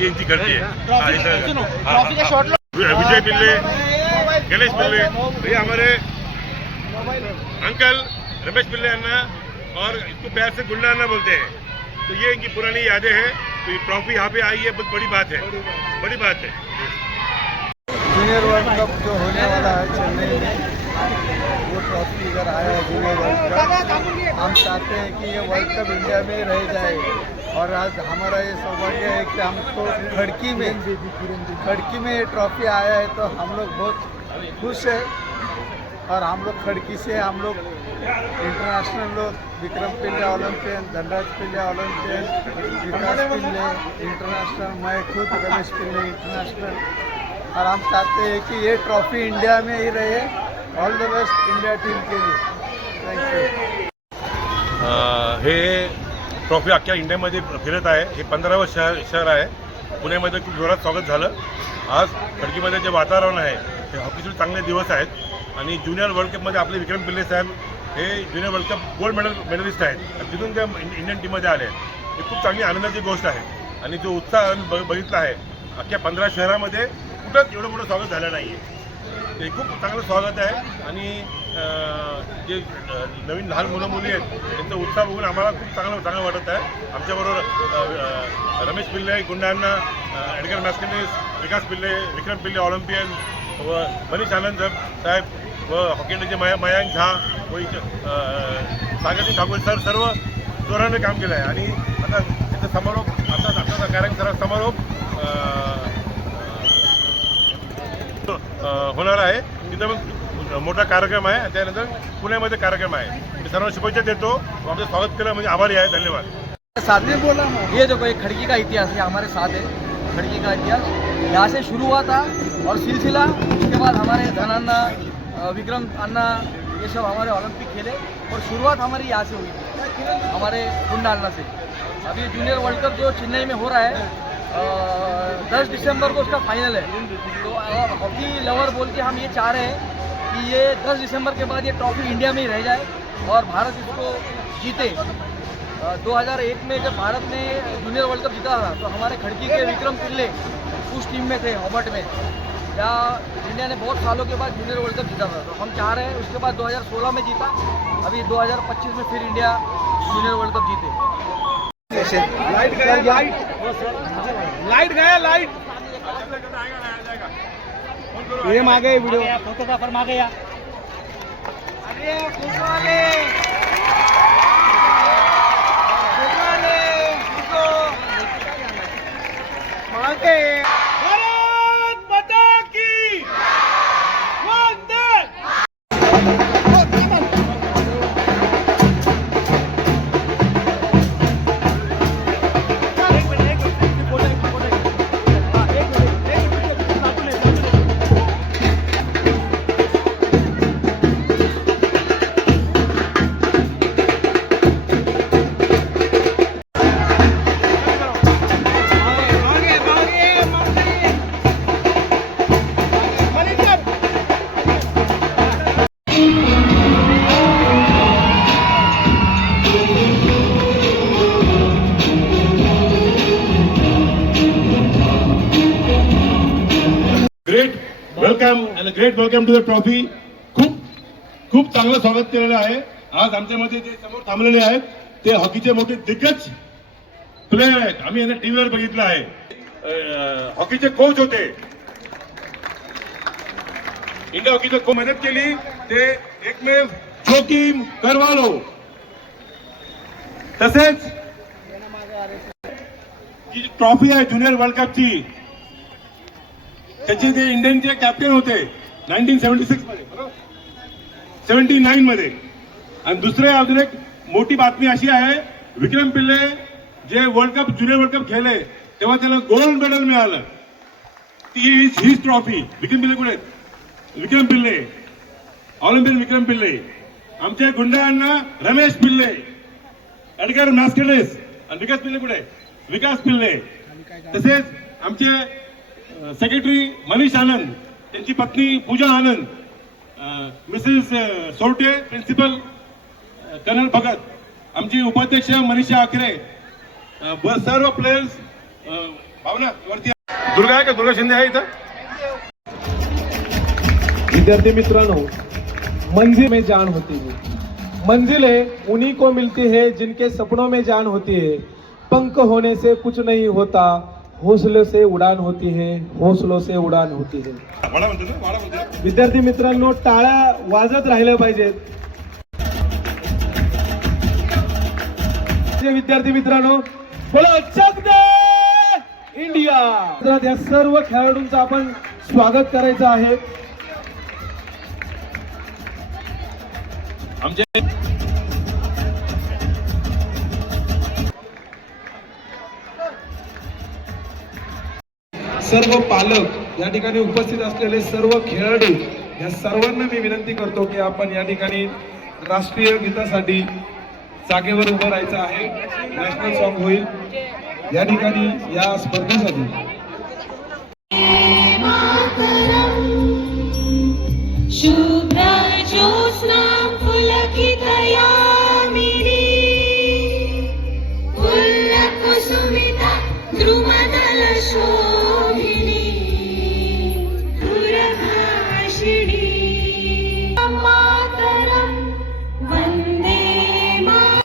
गर्दी आहे हा, इथं- हा, हा, हा. विजय पिल्ले गणेश पिल्ले ये हमारे अंकल रमेश पिल्ले अन्ना और इसको प्यार से गुंडा अन्ना बोलते हैं। तो ये इनकी पुरानी यादें हैं। तो ये ट्रॉफी यहाँ पे आई है बहुत बड़ी बात है। बड़ी बात है। जूनियर वर्ल्ड कप जो होने वाला है चेन्नई में वो ट्रॉफी इधर आया है जूनियर वर्ल्ड कप। हम चाहते हैं कि ये वर्ल्ड कप इंडिया में रह जाए। और आज हमारा ये सौभाग्य है कि हमको खड़की में खड़की में ये ट्रॉफी आया है तो हम लोग बहुत खुश है। और हम लोग खड़की से हम लोग इंटरनेशनल लोग, विक्रम पिल्ले ओलंपियन धनराज पिल्ले ओलंपियन विकास पिल्ले इंटरनेशनल मैं खुद रमेश पिल्ले इंटरनेशनल और हम चाहते हैं कि ये ट्रॉफी इंडिया में ही रहे all the best India team के लिए। थैंक यू हे ट्रॉफी अख्ख्या इंडियामध्ये फिरत आहे. हे पंधरावं शहर शहर आहे. पुण्यामध्ये खूप जोरात स्वागत झालं. आज खडकीमध्ये जे वातावरण आहे हे हॉकीचे चांगले दिवस आहेत. आणि ज्युनियर वर्ल्ड कपमध्ये आपले विक्रम पिल्ले साहेब हे junior world cup gold medal medallist आहेत. आणि तिथून ते इंड- इंडियन टीममध्ये आले. आहेत ही खूप चांगली आनंदाची गोष्ट आहे. आणि जो उत्साह आम्ही बघितला आहे अख्ख्या पंधरा शहरामध्ये कुठंच एवढं मोठं स्वागत झालं नाही आहे ते खूप चांगलं स्वागत आहे. आणि जे नवीन लहान मुलं मुली आहेत त्यांचा उत्साह बघून आम्हाला खूप चांगलं चांगलं वाटत आहे. आमच्याबरोबर रमेश पिल्ले गुंडांना एडगर मॅस्किनिस विकास पिल्ले विक्रम पिल्ले ऑलिम्पियन व मनीष आनंद साहेब- व हॉकी मया मयांक झा व सागर अं, ठाकूर सर सर्व जोराने काम केलं आहे. आणि आता त्याचा समारोप आता आता कार्यक्रम सर समारोप होणार आहे. तिथं मग मोठा कार्यक्रम आहे. त्यानंतर पुण्यामध्ये कार्यक्रम आहे. मी सर्वांना शुभेच्छा देतो. आपलं स्वागत केलं. म्हणजे आभारी आहे. धन्यवाद. साथ में बोला ये देखो एक खड़की का इतिहास. ये हमारे साथ है खड़की का इतिहास. यहाँ से शुरू हुआ था और सिलसिला उसके बाद हमारे धन अन्ना विक्रम अन्ना ये सब हमारे ओलंपिक खेले और शुरुआत हमारी यहाँ से हुई थी हमारे गुंडा अन्ना से। अभी जूनियर वर्ल्ड कप जो चेन्नई में हो रहा है दस दिसंबर को उसका फाइनल है। तो हॉकी लवर बोल के हम ये चाह रहे हैं ये दस दिसंबर के बाद ये ट्रॉफी इंडिया में ही रह जाए और भारत इसको जीते। अ, 2001 में जब भारत ने जूनियर वर्ल्ड कप जीता था तो हमारे खड़की के विक्रम पिल्ले उस टीम में थे हॉबर्ट में। या इंडिया ने बहुत सालों के बाद जूनियर वर्ल्ड कप जीता था तो हम चाह रहे हैं उसके बाद 2016 में जीता अभी 2025 में फिर इंडिया जूनियर वर्ल्ड कप जीते। लाइट गया लाइट लाइट गया लाइट ये मागे वीडियो फोटोग्राफर मागे या great and a great welcome to the trophy खूप खूप चांगलं स्वागत केलेलं आहे. आज आमच्यामध्ये जे समोर थांबलेले आहेत ते हॉकीचे मोठे दिग्गज प्लेयर आहेत. आम्ही यांना टीव्हीवर बघितलं आहे. हॉकीचे कोच होते. इंडिया हॉकीचे कोच मदत केली. ते एकमेव जोकिम करवालो. तसेच जी ट्रॉफी आहे ज्युनियर वर्ल्ड कपची त्याचे ते इंडियनचे कॅप्टन होते नाईन्टीन सेव्हन्टी सिक्समध्ये सेव्हन्टी नाईन मध्ये. आणि दुसरे अजून एक मोठी बातमी अशी आहे विक्रम पिल्ले जे world cup junior world cup खेळले तेव्हा त्याला गोल्ड मेडल मिळालं. ती हीच ट्रॉफी विक्रम पिल्ले कुठे विक्रम पिल्ले. ऑलिम्पिक विक्रम पिल्ले. आमच्या गुंडाळांना रमेश पिल्ले. एडगर मॅस्केडेस आणि विकास पिल्ले कुठे विकास पिल्ले. तसेच आमचे सेक्रेटरी मनीष आनंद त्यांची पत्नी Pooja Anand Mrs Sorte principal colonel Bhagat आमची उपाध्यक्ष मनीषा आखरे सर्व प्लेयर्स भावना वरती दुर्गा आहे का? दुर्गा शिंदे आहे इथं? विद्यार्थी मित्रांनो मंजिल में जान होती है। मंजिलें उन्हीं को मिलती है जिनके सपनों में जान होती है। पंख होने से कुछ नहीं होता हौसले से उड़ान होती है हौसलों से उड़ान होती है. विद्यार्थी मित्रांनो टाळ्या वाजत राहिल्या पाहिजेत. विद्यार्थी मित्रांनो इंडिया. तर या सर्व खेळाडूंचं आपण स्वागत करायचं आहे. आमचे सर्व पालक या ठिकाणी उपस्थित असलेले सर्व खेळाडू या सर्वांना मी विनंती करतो की आपण या ठिकाणी राष्ट्रीय गीतासाठी जागेवर उभं राहायचं आहे. नॅशनल सॉन्ग होईल. या ठिकाणी या स्पर्धेसाठी. शुभ्रज्योत्स्नां